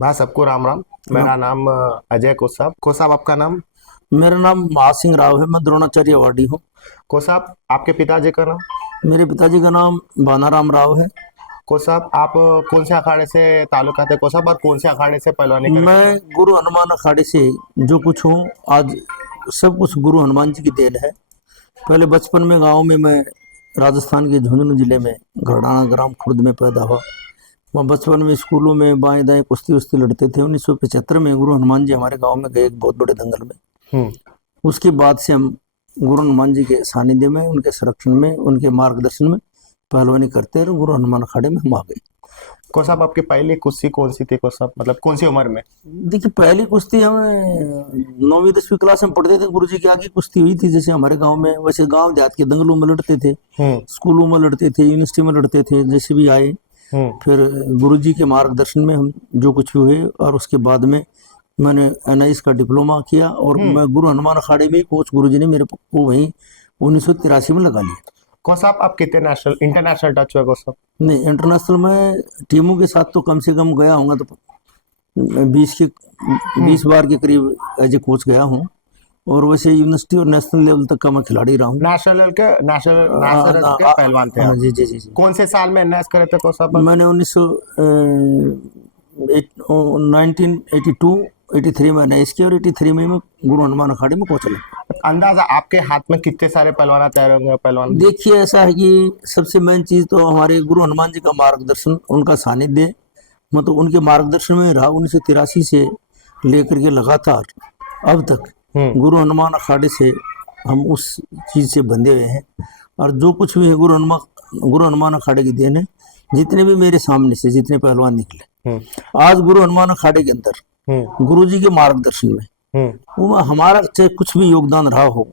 भाई सबको राम राम। मेरा नाम अजय कोसाब। कोसाब आपका नाम? मेरा नाम महासिंह राव है। मैं द्रोणाचार्य अवार्डी हूँ। कोसाब आपके पिताजी का नाम? मेरे पिताजी का नाम बानाराम राव है। कोसाब आप कौन से अखाड़े से ताल्लुकात है कोसाब, और कौन से अखाड़े से पहलवानी करते मैं थे? गुरु हनुमान अखाड़े से जो कुछ हूँ आज, सब कुछ गुरु हनुमान जी की देन है। पहले बचपन में गांव में मैं राजस्थान के झुंझुनू जिले में घरडाना ग्राम खुर्द में पैदा हुआ। वहाँ बचपन में स्कूलों में बाएं दाएं कुश्ती उस्ती लड़ते थे। 1975 में गुरु हनुमान जी हमारे गांव में गए एक बहुत बड़े दंगल में। हम्म। उसके बाद से हम गुरु हनुमान जी के सानिध्य में, उनके संरक्षण में, उनके मार्गदर्शन में पहलवानी करते रहे। गुरु हनुमान अखाड़े में हम आ गए। कोसाब आपकी पहली कुश्ती कौन सी थी कोसाब, मतलब कौन सी उम्र में? देखिए, पहली कुश्ती हमें 9वीं 10वीं क्लास में पढ़ते थे। गुरु जी के आगे कुश्ती हुई थी, जैसे हमारे गांव में, वैसे गांव देहात के दंगलों में लड़ते थे, हम्म। स्कूलों में लड़ते थे, यूनिवर्सिटी में लड़ते थे, जैसे भी आए। हम्म। फिर गुरु जी के मार्गदर्शन में हम जो कुछ भी हुए, और उसके बाद में मैंने एनआईएस का डिप्लोमा किया, और हम्म। मैं गुरु हनुमान अखाड़े में कोच गुरु जी ने मेरे को वहीं 1983 में लगा लिया। कोसाब आप कितने नेशनल इंटरनेशनल टच हुए कोसाब? नहीं, इंटरनेशनल में टीमों के साथ तो कम से कम गया हूँ तो 20 के हम्म। 20 बार के करीब एज ए कोच गया हूँ। और वैसे यूनिवर्सिटी और नेशनल लेवल तक का मैं खिलाड़ी रहा हूँ। नेशनल के नेशनल नेशनल के पहलवान थे हाँ, आप? जी जी जी जी। कौन से साल में एनएस करे थे कोसाब आप? मैंने 1982 83 में एनआईएस किया, और 83 में मैं गुरु हनुमान अखाड़े में कोच लगा। अंदाजा आपके हाथ में कितने सारे पहलवान तैयार होंगे पहलवान? देखिए, ऐसा है कि सबसे मेन चीज तो हमारे गुरु हनुमान जी का मार्गदर्शन, उनका सानिध्य। मतलब उनके मार्गदर्शन में रहा 1983 से लेकर के लगातार अब तक। हम्म। गुरु हनुमान अखाड़े से हम उस चीज से बंधे हुए हैं, और जो कुछ भी है गुरु हनुमान अखाड़े की देन है। जितने भी मेरे सामने से जितने पहलवान निकले हम्म। आज गुरु हनुमान अखाड़े के अंदर, हम्म। गुरु जी के मार्गदर्शन में, हम्म। वो हमारा चाहे कुछ भी योगदान रहा हो,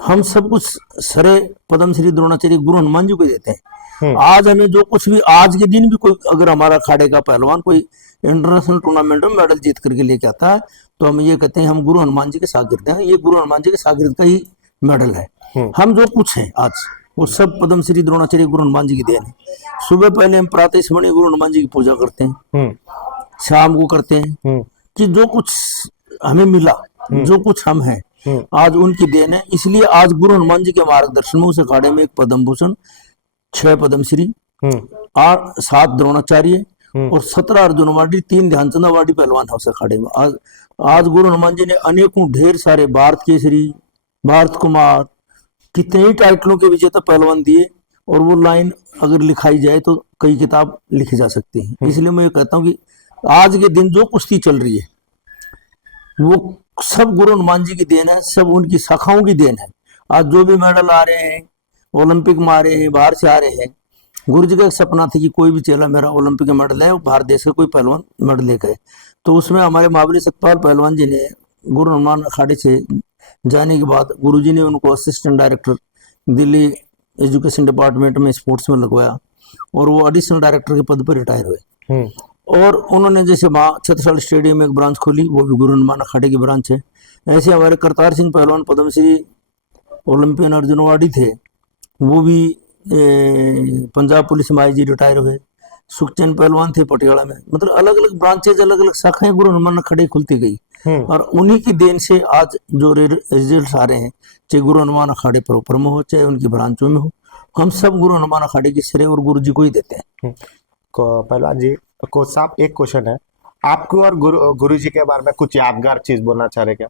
हम सब कुछ सरे पद्म श्री द्रोणाचार्य गुरु हनुमान जी को देते हैं। हम्म। आज हमें जो कुछ भी, आज के दिन भी कोई अगर हमारा अखाड़े का पहलवान कोई इंटरनेशनल टूर्नामेंट में मेडल जीत करके लेके आता है, तो हम ये कहते हैं हम गुरु हनुमान जी के शागिर्द हैं। ये गुरु हनुमान जी के शागिर्द का ही मेडल है। हम्म। हम जो कुछ हैं आज, वो सब पद्म श्री द्रोणाचार्य गुरु हनुमान जी की देन है। सुबह पहले हम प्रातः स्मरणीय गुरु हनुमान जी की पूजा करते हैं, हम्म। शाम को करते हैं। हम्म। कि जो कुछ हमें मिला, हम्म। जो कुछ हम हैं, हम्म। आज उनकी देन है। इसलिए आज गुरु हनुमान जी के मार्गदर्शन में उस अखाड़े में 1 पद्म भूषण, 6 पद्मश्री, हम्म। 7 द्रोणाचार्य, हम्म। और 17 अर्जुन अवार्डी, 3 ध्यानचंद अवार्डी पहलवान है उस अखाड़े में। आज गुरु हनुमान जी ने अनेकों ढेर सारे भारत केसरी, भारत कुमार, कितने ही टाइटलों के विजेता पहलवान दिए। और वो लाइन अगर लिखाई जाए तो कई किताब लिखी जा सकती है। हम्म। इसलिए मैं ये कहता हूँ कि आज के दिन जो कुश्ती चल रही है, वो सब गुरु हनुमान जी की देन है, सब उनकी शाखाओं की देन है। आज जो भी मेडल आ रहे हैं, ओलंपिक में आ रहे हैं, बाहर से आ रहे हैं, गुरु जी का एक सपना था कि कोई भी चेला मेरा ओलंपिक में मेडल है, बाहर देश का कोई पहलवान मेडल लेकर आए। तो उसमें हमारे महाबली सतपाल पहलवान जी ने गुरु हनुमान अखाड़े से जाने के बाद गुरु जी ने उनको assistant director Delhi education department में स्पोर्ट्स में लगवाया, और वो एडिशनल डायरेक्टर के पद पर रिटायर हुए। हम्म। और उन्होंने जैसे वहाँ छत्रसाल स्टेडियम में एक ब्रांच खोली, वो भी गुरु हनुमान अखाड़े की ब्रांच है। ऐसे हमारे करतार सिंह पहलवान पद्मश्री ओलंपियन अर्जुन अवार्डी थे, वो भी पंजाब पुलिस में आईजी रिटायर हुए। सुखचैन पहलवान थे पटियाला में। मतलब अलग अलग ब्रांचेज, अलग अलग शाखाएं गुरु हनुमान अखाड़े खुलती गई, हम्म। और उन्हीं की देन से आज जो रिजल्ट आ रहे हैं, चाहे गुरु हनुमान अखाड़े प्रॉपर में हो, चाहे उनकी ब्रांचों में हो, हम सब गुरु हनुमान अखाड़े की श्रेय और गुरु जी को ही देते हैं। पहलवान जी को साहब एक क्वेश्चन है आपको, और गुरु जी के बारे में कुछ यादगार चीज बोलना चाह रहे क्या?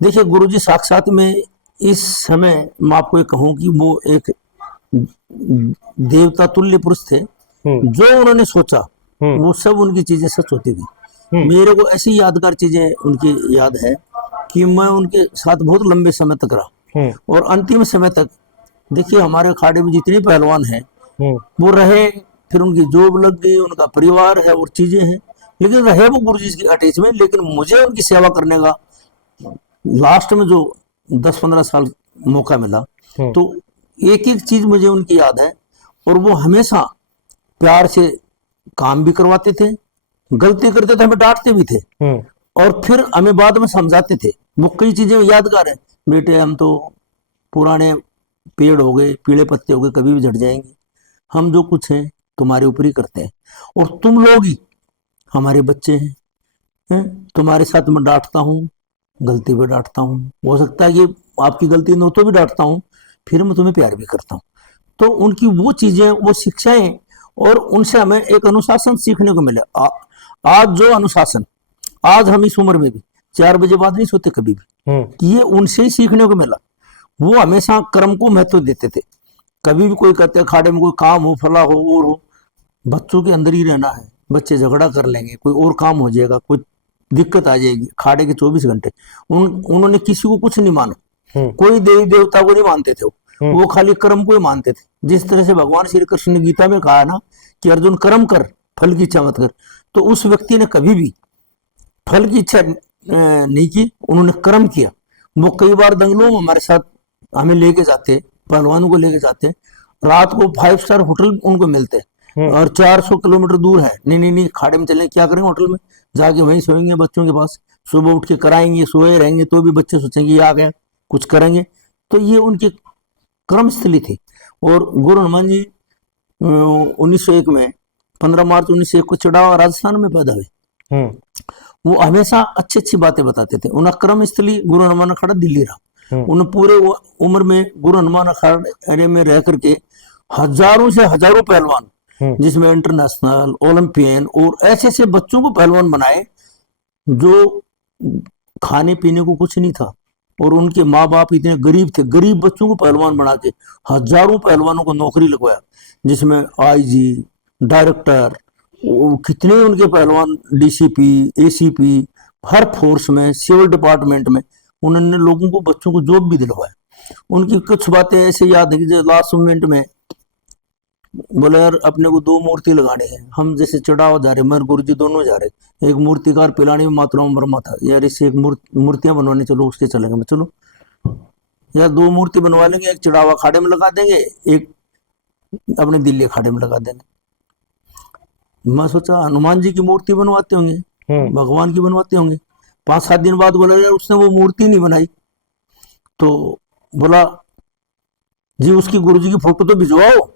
देखिए, गुरु जी साक्षात में इस समय मैं आपको ये कहूँ कि वो एक देवता तुल्य पुरुष थे। हम्म। जो उन्होंने सोचा हम्म। वो सब उनकी चीजें सच होती थी। हम्म। मेरे को ऐसी यादगार चीजें उनकी याद है कि मैं उनके साथ बहुत लंबे समय तक रहा, हम्म। और अंतिम समय तक। देखिए, हमारे अखाड़े में जितने पहलवान हैं हम्म। वो रहे, फिर उनकी जॉब लग गई, उनका परिवार है और चीजें हैं, लेकिन रहे वो गुरु जी की अटैच में। लेकिन मुझे उनकी सेवा करने का लास्ट में जो 10-15 साल मौका मिला, हम्म। तो एक एक चीज मुझे उनकी याद है। और वो हमेशा प्यार से काम भी करवाते थे, गलती करते थे हमें डांटते भी थे, हम्म। और फिर हमें बाद में समझाते थे। वो कई चीजें यादगार है। बेटे, हम तो पुराने पेड़ हो गए, पीले पत्ते हो गए, कभी भी झड़ जाएंगे। हम जो कुछ है तुम्हारे ऊपर ही करते हैं, और तुम लोग ही हमारे बच्चे हैं, तुम्हारे साथ मैं डांटता हूँ, गलती पे डांटता हूँ, हो सकता है कि आपकी गलती न हो तो भी डांटता हूँ, फिर मैं तुम्हें प्यार भी करता हूँ। तो उनकी वो चीजें, वो शिक्षाएं, और उनसे हमें एक अनुशासन सीखने को मिले। आज जो अनुशासन, आज हम इस उम्र में भी 4 बजे बाद नहीं सोते कभी भी, कि ये उनसे ही सीखने को मिला। वो हमेशा कर्म को महत्व देते थे। कभी भी कोई कहते अखाड़े में कोई काम हो, फला हो और हो, बच्चों के अंदर ही रहना है। बच्चे झगड़ा कर लेंगे, कोई और काम हो जाएगा, कोई दिक्कत आ जाएगी, खाड़े के 24 घंटे। उन्होंने किसी को कुछ नहीं माना, कोई देवी देवता को नहीं मानते थे वो खाली कर्म को ही मानते थे। जिस तरह से भगवान श्री कृष्ण ने गीता में कहा ना कि अर्जुन कर्म कर, फल की इच्छा मत कर, तो उस व्यक्ति ने कभी भी फल की इच्छा नहीं की, उन्होंने कर्म किया। वो कई बार दंगलों में हमारे साथ हमें लेके जाते, पहलवानों को लेके जाते, रात को 5 स्टार होटल उनको मिलते, और 400 किलोमीटर दूर है, नहीं नहीं नहीं खाड़े में चले, क्या करेंगे होटल में जाके वहीं सोएंगे बच्चों के पास, सुबह उठ के कराएंगे, सोए रहेंगे तो भी बच्चे सोचेंगे ये आ गया, कुछ करेंगे। तो ये उनकी कर्मस्थली थी। और गुरु हनुमान जी 1901 में 15 मार्च 1901 को चढ़ावा राजस्थान में पैदा हुए। वो हमेशा अच्छी अच्छी बातें बताते थे। उनका कर्म स्थली गुरु हनुमान अखाड़ा दिल्ली रहा। उन पूरे उम्र में गुरु हनुमान अखाड़े में रह करके हजारों से हजारों पहलवान, जिसमें इंटरनेशनल, ओलंपियन और ऐसे ऐसे बच्चों को पहलवान बनाए जो खाने पीने को कुछ नहीं था, और उनके माँ बाप इतने गरीब थे, गरीब बच्चों को पहलवान बना के हजारों पहलवानों को नौकरी लगवाया, जिसमें आईजी, डायरेक्टर, कितने उनके पहलवान, डीसीपी, एसीपी, हर फोर्स में, सिविल डिपार्टमेंट में उन्होंने लोगों को, बच्चों को जॉब भी दिलवाया। उनकी कुछ बातें ऐसे याद है कि जो लास्ट मोमेंट में बोले यार अपने को 2 मूर्ति लगाने हैं, हम जैसे चढ़ावा जा रहे, मैं गुरु जी दोनों जा रहे, एक मूर्तिकार पिलानी में मात्राओं वर्मा था, यार इससे एक मूर्तियां बनवाने चलो, उसके चलेंगे। मैं चलो यार 2 मूर्ति बनवा लेंगे, एक चढ़ावा खाड़े में लगा देंगे, एक अपने दिल्ली खाड़े में लगा देंगे। मैं सोचा हनुमान जी की मूर्ति बनवाते होंगे, भगवान की बनवाते होंगे। 5-7 दिन बाद बोला यार उसने वो मूर्ति नहीं बनाई। तो बोला जी उसकी गुरु जी की फोटो तो भिजवाओ।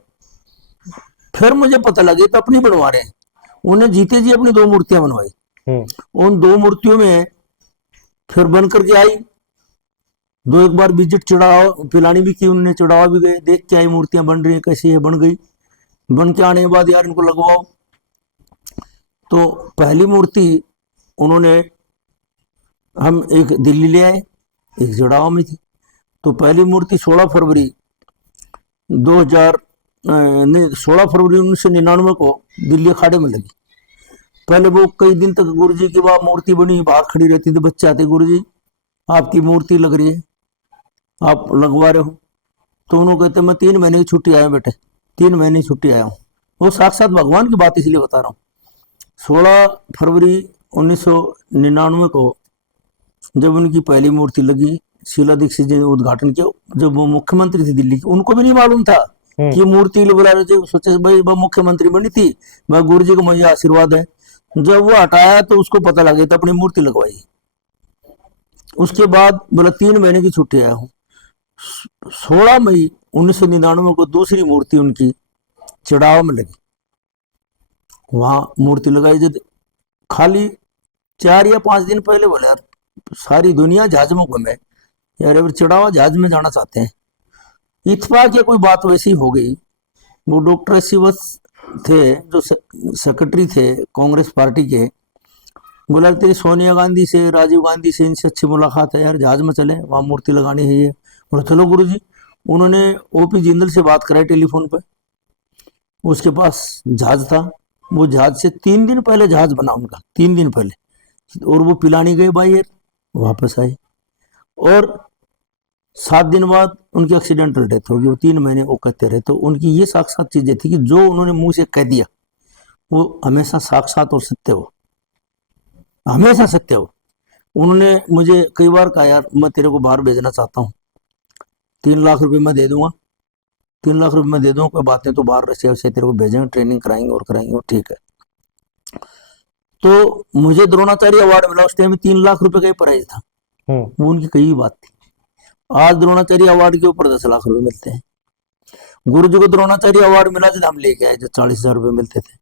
फिर मुझे पता लगे तो अपनी बनवा रहे हैं। उन्हें जीते जी अपनी 2 मूर्तियां बनवाई। उन 2 मूर्तियों में फिर बन करके आई। 1 बार विजिट चढ़ावा पिलानी भी की उन्होंने, चढ़ावा भी गए, देख के आई मूर्तियां बन रही है, कैसी है, बन गई। बन के आने के बाद यार इनको लगवाओ। तो पहली मूर्ति उन्होंने, हम एक दिल्ली ले आए, एक चढ़ावा में थी। तो पहली मूर्ति 16 फरवरी 1999 को दिल्ली अखाड़े में लगी। पहले वो कई दिन तक गुरु जी की वह मूर्ति बनी बाहर खड़ी रहती थी, बच्चे आते, गुरु जी आपकी मूर्ति लग रही है, आप लगवा रहे हो। तो उन्होंने कहते मैं 3 महीने की छुट्टी आया हूँ बेटे, 3 महीने की छुट्टी आया हूँ। वो साक्षात भगवान की बात इसलिए बता रहा हूँ। 16 फरवरी 1999 को जब उनकी पहली मूर्ति लगी, शीला दीक्षित जी ने उद्घाटन किया। जब वो मुख्यमंत्री थी दिल्ली की, उनको भी नहीं मालूम था कि मूर्ति बुला रहे थे। सोचे भाई वह मुख्यमंत्री बनी थी, वह गुरु जी का मुझे आशीर्वाद है। जब वो हटाया तो उसको पता लग गया, तो अपनी मूर्ति लगवाई। उसके बाद बोला 3 महीने की छुट्टी आया हूँ। 16 मई 1999 को दूसरी मूर्ति उनकी चढ़ावा में लगी। वहां मूर्ति लगाई। जब खाली 4 या 5 दिन पहले बोले यार सारी दुनिया जहाज में घूमे, यार अगर चढ़ावा जहाज में जाना चाहते हैं। इत्तेफाक या कोई बात वैसी हो गई। वो डॉक्टर शिवस थे जो सेक्रेटरी थे कांग्रेस पार्टी के, बोला तेरी सोनिया गांधी से, राजीव गांधी से, इनसे अच्छी मुलाकात है यार, जहाज में चले, वहां मूर्ति लगानी है ये। बोला चलो गुरुजी। उन्होंने ओपी जिंदल से बात कराई टेलीफोन पे, उसके पास जहाज था। वो जहाज से 3 दिन पहले जहाज बना उनका, 3 दिन पहले, और वो पिलानी गए बाई एयर, वापस आए। और 7 दिन बाद उनकी एक्सीडेंटल डेथ होगी। वो 3 महीने वो कहते रहे। तो उनकी ये साक्षात चीजें थी कि जो उन्होंने मुंह से कह दिया वो हमेशा साक्षात और सत्य हो, हमेशा सत्य हो। उन्होंने मुझे कई बार कहा यार मैं तेरे को बाहर भेजना चाहता हूँ, 3 लाख रुपए मैं दे दूंगा, 3 लाख रुपए मैं दे दूंगा, कोई बात नहीं, तो बाहर रशिया से तेरे को भेजेंगे, ट्रेनिंग कराएंगे और कराएंगे, और ठीक है। तो मुझे द्रोणाचार्य अवार्ड मिला, उस टाइम में 3 लाख रुपए का ही प्राइज था। वो उनकी कई बात थी। आज द्रोणाचार्य अवार्ड के ऊपर 10 लाख रुपए मिलते हैं। गुरु जी को द्रोणाचार्य अवार्ड मिला जब हम लेके आए, जो 40,000 रुपए मिलते थे।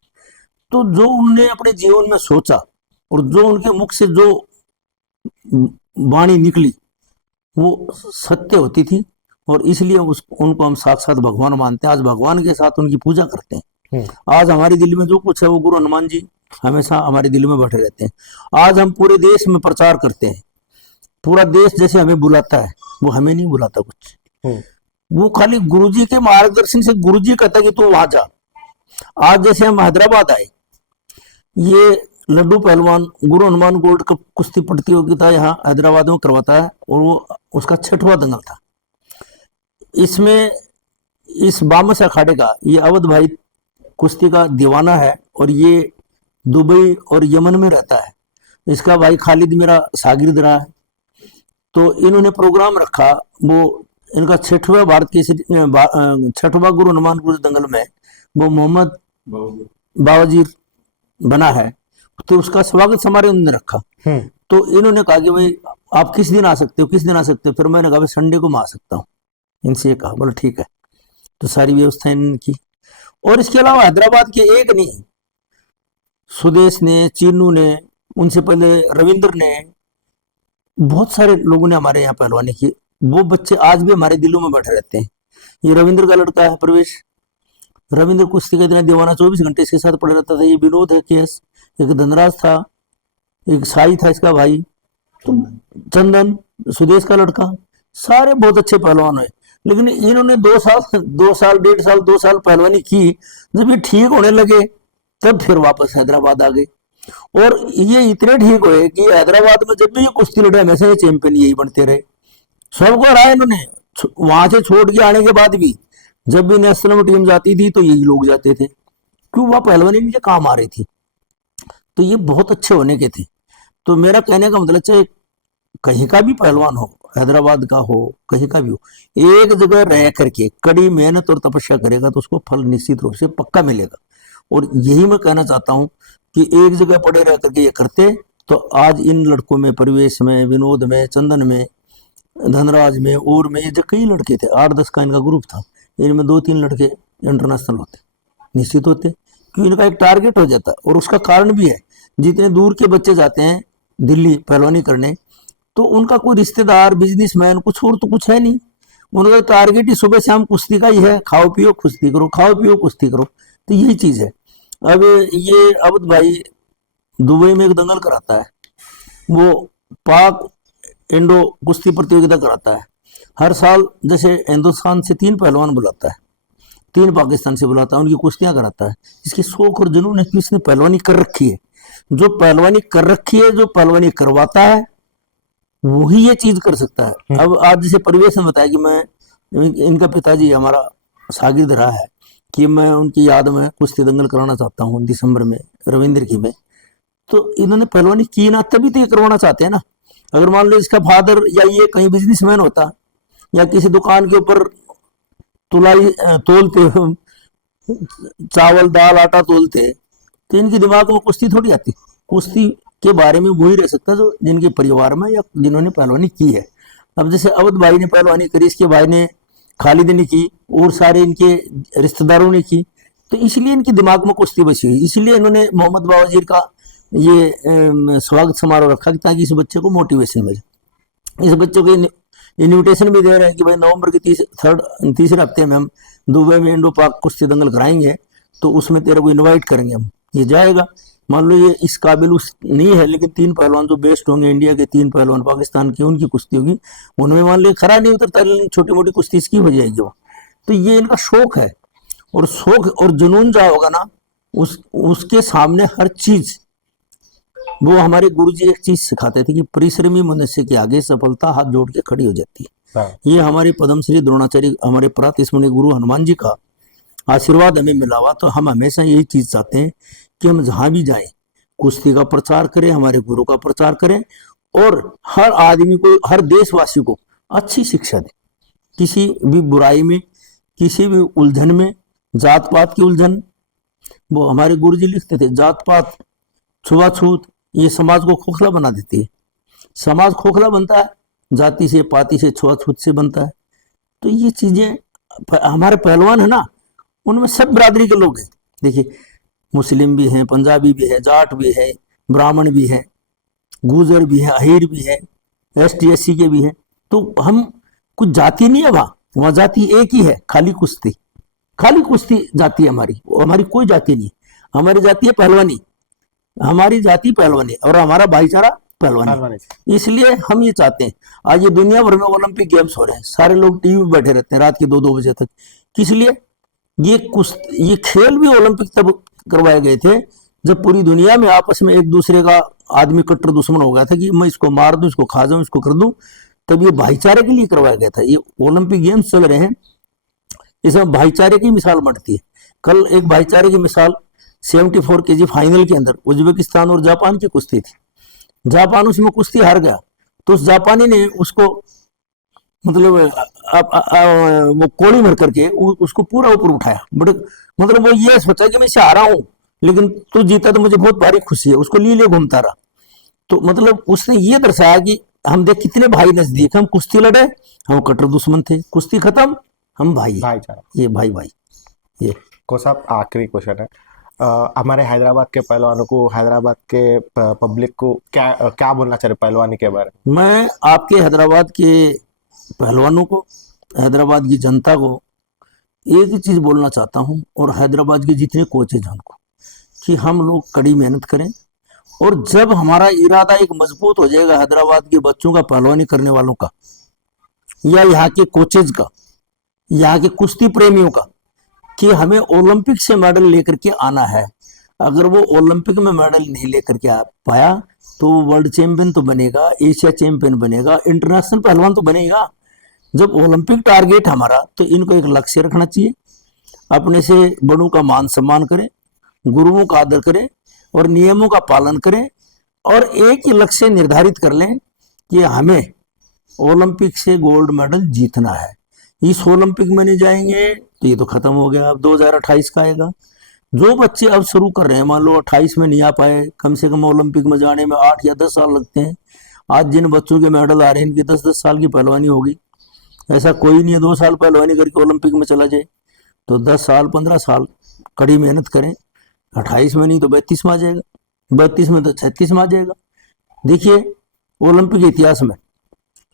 तो जो उनने अपने जीवन में सोचा और जो उनके मुख से जो वाणी निकली वो सत्य होती थी, और इसलिए उनको हम साक्षात भगवान मानते हैं। आज भगवान के साथ उनकी पूजा करते हैं। आज हमारे दिल में जो कुछ है वो गुरु हनुमान जी हमेशा हमारे दिल में बैठे रहते हैं। आज हम पूरे देश में प्रचार करते हैं, पूरा देश जैसे हमें बुलाता है, वो हमें नहीं बुलाता कुछ, वो खाली गुरुजी के मार्गदर्शन से गुरुजी कहता है कि तू वहां जा। आज जैसे हम हैदराबाद आए, ये लड्डू पहलवान गुरु हनुमान गोल्ड कप कुश्ती प्रतियोगिता यहाँ हैदराबाद में करवाता है, और वो उसका 6वां दंगल था। इसमें इस बामस अखाड़े का ये अवध भाई कुश्ती का दीवाना है, और ये दुबई और यमन में रहता है। इसका भाई खालिद मेरा शागिर्द रहा है। तो इन्होंने प्रोग्राम रखा, वो इनका 6वां भारत के 6वां गुरु हनुमान गोल्ड दंगल में वो मोहम्मद बावजीर बना है, तो उसका स्वागत समारोह उन्होंने रखा। तो इन्होंने कहा कि भाई आप किस दिन आ सकते हो, किस दिन आ सकते हो। फिर मैंने कहा भाई संडे को मैं आ सकता हूँ। इनसे ये कहा, बोला ठीक है। तो सारी व्यवस्था इन्होंने की। और इसके अलावा हैदराबाद के एक नहीं, सुदेश ने, चीनू ने, उनसे पहले रविंद्र ने, बहुत सारे लोगों ने हमारे यहाँ पहलवानी की। वो बच्चे आज भी हमारे दिलों में बैठे रहते हैं। ये रविंद्र का लड़का है प्रवेश, रविंद्र कुश्ती का इतना दीवाना, 24 घंटे इसके साथ पड़े रहता था। ये विनोद है केस, एक धनराज था, एक साई था इसका भाई, तो चंदन सुदेश का लड़का, सारे बहुत अच्छे पहलवान है। लेकिन इन्होंने 2 साल पहलवानी की। जब ये ठीक होने लगे तब फिर वापस हैदराबाद आ गए, और ये इतने ठीक हुए कि हैदराबाद में जब भी ये कुश्ती लड़े हमेशा ये चैंपियन यही बनते रहे। सबको हराया इन्होंने। वहां से छोड़ के आने के बाद भी जब भी नेशनल में टीम जाती थी तो यही लोग जाते थे, क्यों? वह पहलवानी इनके काम आ रही थी। तो ये बहुत अच्छे होने के थे। तो मेरा कहने का मतलब, चाहे कहीं का भी पहलवान हो, हैदराबाद का हो, कहीं का भी हो, एक जगह रह करके कड़ी मेहनत और तपस्या करेगा तो उसको फल निश्चित रूप से पक्का मिलेगा। और यही मैं कहना चाहता हूं कि एक जगह पड़े रह करके ये करते तो आज इन लड़कों में, परिवेश में, विनोद में, चंदन में, धनराज में, और में, ये जो कई लड़के थे, 8-10 का इनका ग्रुप था, इनमें 2-3 लड़के इंटरनेशनल होते, निश्चित होते, क्योंकि इनका एक टारगेट हो जाता। और उसका कारण भी है, जितने दूर के बच्चे जाते हैं दिल्ली पहलवानी करने, तो उनका कोई रिश्तेदार, बिजनेसमैन, कुछ और तो कुछ है नहीं। उनका टारगेट ही सुबह शाम कुश्ती का ही है, खाओ पियो कुश्ती करो, खाओ पियो कुश्ती करो। तो यही चीज है। अब ये अवध भाई दुबई में एक दंगल कराता है, वो पाक इंडो कुश्ती प्रतियोगिता कराता है हर साल। जैसे हिंदुस्तान से 3 पहलवान बुलाता है, 3 पाकिस्तान से बुलाता है, उनकी कुश्तियां कराता है। इसकी शौक और जुनून है कि इसने पहलवानी कर रखी है। जो पहलवानी कर रखी है, जो पहलवानी करवाता है, वही ये चीज कर सकता है। अब आज जैसे परिवेश ने बताया कि मैं, इनका पिताजी हमारा शागिर्द रहा है, कि मैं उनकी याद में कुश्ती दंगल कराना चाहता हूँ दिसंबर में रविंद्र की में। तो इन्होंने पहलवानी की ना, तभी तो ये करवाना चाहते हैं ना। अगर मान लो इसका फादर या ये कहीं बिजनेसमैन होता, या किसी दुकान के ऊपर तुलाई तोलते, चावल दाल आटा तोलते, तो इनके दिमाग में कुश्ती थोड़ी आती। कुश्ती के बारे में वही रह सकता जो जिनके परिवार में या जिन्होंने पहलवानी की है। अब जैसे अवध भाई ने पहलवानी करी, इसके भाई ने, खालिद ने की, और सारे इनके रिश्तेदारों ने की, तो इसलिए इनके दिमाग में कुश्ती बसी हुई। इसलिए इन्होंने मोहम्मद बावजीर का ये स्वागत समारोह रखा, ताकि इस बच्चे को मोटिवेशन मिले। इस बच्चे को इन्विटेशन भी दे रहे हैं कि भाई नवंबर के तीसरे हफ्ते में हम दुबई में इंडो पाक कुश्ती दंगल कराएंगे, तो उसमें तेरे को इनवाइट करेंगे हम। ये जाएगा। मान लो ये इस काबिल नहीं है, लेकिन 3 पहलवान जो बेस्ट होंगे, इंडिया के 3 पहलवान, पाकिस्तान की उनकी कुश्ती होगी, उनमें मान लो खरा नहीं उतरता, लेकिन छोटी मोटी कुश्ती इसकी हो जाएगी वो। तो ये इनका शौक है, और शौक और जुनून जो होगा ना, उसके सामने हर चीज। वो हमारे गुरुजी एक चीज सिखाते थे कि परिश्रमी मनुष्य के आगे सफलता हाथ जोड़ के खड़ी हो जाती है। ये हमारे पद्मश्री द्रोणाचार्य, हमारे प्रातिस्मरणीय गुरु हनुमान जी का आशीर्वाद हमें मिला हुआ। तो हम हमेशा यही चीज चाहते हैं कि हम जहां भी जाएं कुश्ती का प्रचार करें, हमारे गुरु का प्रचार करें, और हर आदमी को, हर देशवासी को अच्छी शिक्षा दें। किसी भी बुराई में, किसी भी उलझन में, जात पात की उलझन, वो हमारे गुरुजी लिखते थे, जात पात, छुआछूत, ये समाज को खोखला बना देती है। समाज खोखला बनता है जाति से, पाति से, छुआछूत से बनता है। तो ये चीजें हमारे पहलवान है ना, उनमें सब बिरादरी के लोग हैं। देखिए मुस्लिम भी हैं, पंजाबी भी है, जाट भी है, ब्राह्मण भी है, गुजर भी है, अहीर भी है, ST SC के भी हैं। तो हम कुछ जाति नहीं है वहाँ जाति एक ही है, खाली कुश्ती। खाली कुश्ती जाति है हमारी कोई जाति नहीं। हमारी जाति है पहलवानी, हमारी जाति पहलवानी और हमारा भाईचारा पहलवानी। पहलवानी। इसलिए हम ये चाहते हैं, आज ये दुनिया भर में ओलंपिक गेम्स हो रहे हैं, सारे लोग टीवी में बैठे रहते हैं रात के 2-2 बजे तक। किस लिए? ये खेल भी ओलंपिक तब करवाए गए थे जब पूरी दुनिया में आपस में एक दूसरे का आदमी कट्टर दुश्मन हो गया था कि मैं इसको मार दूं, इसको खा जाऊं, इसको कर दूं। तब ये भाईचारे के लिए करवाया गया था। ये ओलंपिक गेम्स चल रहे हैं, इसमें भाईचारे की मिसाल बढ़ती है। कल एक भाईचारे की मिसाल 74 kg फाइनल के अंदर उज्बेकिस्तान और जापान की कुश्ती थी। जापान उसमें कुश्ती हार गया, तो उस जापानी ने उसको मतलब वो कोड़ी भर करके उसको पूरा ऊपर उठाया। बड़े मतलब वो ये सोचा कि मैं इसे हारा हूं, लेकिन तू जीता तो मुझे बहुत भारी खुशी है, उसको लिए घूमता रहा। तो मतलब उसने ये दर्शाया कि हम देख कितने भाई नजदीक, हम कुश्ती लड़े, हम कट्टर दुश्मन थे, कुश्ती खत्म, हम भाई हैं। भाईचारा। ये भाई ये को साहब आखिरी क्वेश्चन है, हमारे हैदराबाद के पहलवानों को, हैदराबाद के पब्लिक को क्या क्या बोलना चाहिए पहलवानी के बारे में? मैं आपके हैदराबाद के पहलवानों को, हैदराबाद की जनता को एक ही चीज बोलना चाहता हूं, और हैदराबाद के जितने कोचेज हैं उनको, कि हम लोग कड़ी मेहनत करें। और जब हमारा इरादा एक मजबूत हो जाएगा हैदराबाद के बच्चों का, पहलवानी करने वालों का, या यहाँ के कोचेज का, यहाँ के कुश्ती प्रेमियों का, कि हमें ओलंपिक से मेडल लेकर के आना है। अगर वो ओलंपिक में मेडल नहीं लेकर के आ पाया तो वो वर्ल्ड चैंपियन तो बनेगा, एशिया चैंपियन बनेगा, इंटरनेशनल पहलवान तो बनेगा। जब ओलंपिक टारगेट हमारा, तो इनको एक लक्ष्य रखना चाहिए, अपने से बड़ों का मान सम्मान करें, गुरुओं का आदर करें और नियमों का पालन करें, और एक ही लक्ष्य निर्धारित कर लें कि हमें ओलंपिक से गोल्ड मेडल जीतना है। इस ओलंपिक में नहीं जाएंगे तो ये तो खत्म हो गया, अब 2028 का आएगा। जो बच्चे अब शुरू कर रहे हैं, मान लो 28 में नहीं आ पाए, कम से कम ओलंपिक में जाने में 8 या 10 साल लगते हैं। आज जिन बच्चों के मेडल आ रहे हैं, इनकी 10-10 साल की पहलवानी होगी। ऐसा कोई नहीं है 2 साल पहलवानी करके ओलंपिक में चला जाए। तो 10 साल 15 साल कड़ी मेहनत करें, 28 में नहीं तो 32 में आ जाएगा, 32 में तो 36 में आ जाएगा। देखिए ओलंपिक इतिहास में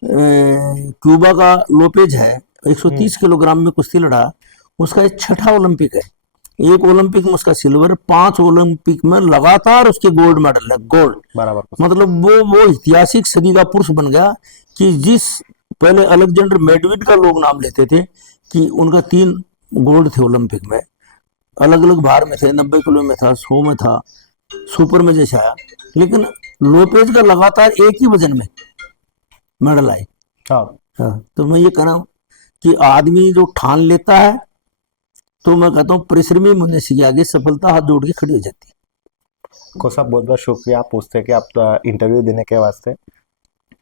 क्यूबा का लोपेज है, 130 किलोग्राम में कुश्ती लड़ा, उसका ये छठा ओलंपिक है। एक ओलंपिक में उसका सिल्वर, 5 ओलंपिक में लगातार उसके गोल्ड मेडल है, गोल्ड। बराबर। मतलब वो ऐतिहासिक सदी का पुरुष बन गया कि जिस पहले अलेक्जेंडर मेडविड का लोग नाम लेते थे कि उनका 3 गोल्ड थे ओलंपिक में, अलग अलग भार में थे, 90 किलो में था, 100 में था, सुपर में जैसे आया, लेकिन लोपेज का लगातार एक ही वजन में मेडल आए। हाँ, तो मैं ये कह रहा हूं कि आदमी जो ठान लेता है, तो मैं कहता हूँ परिश्रमी मनुष्य के आगे सफलता हाथ जोड़ के खड़ी हो जाती है। को साहब बहुत बहुत शुक्रिया पूछते कि आप इंटरव्यू देने के वास्ते।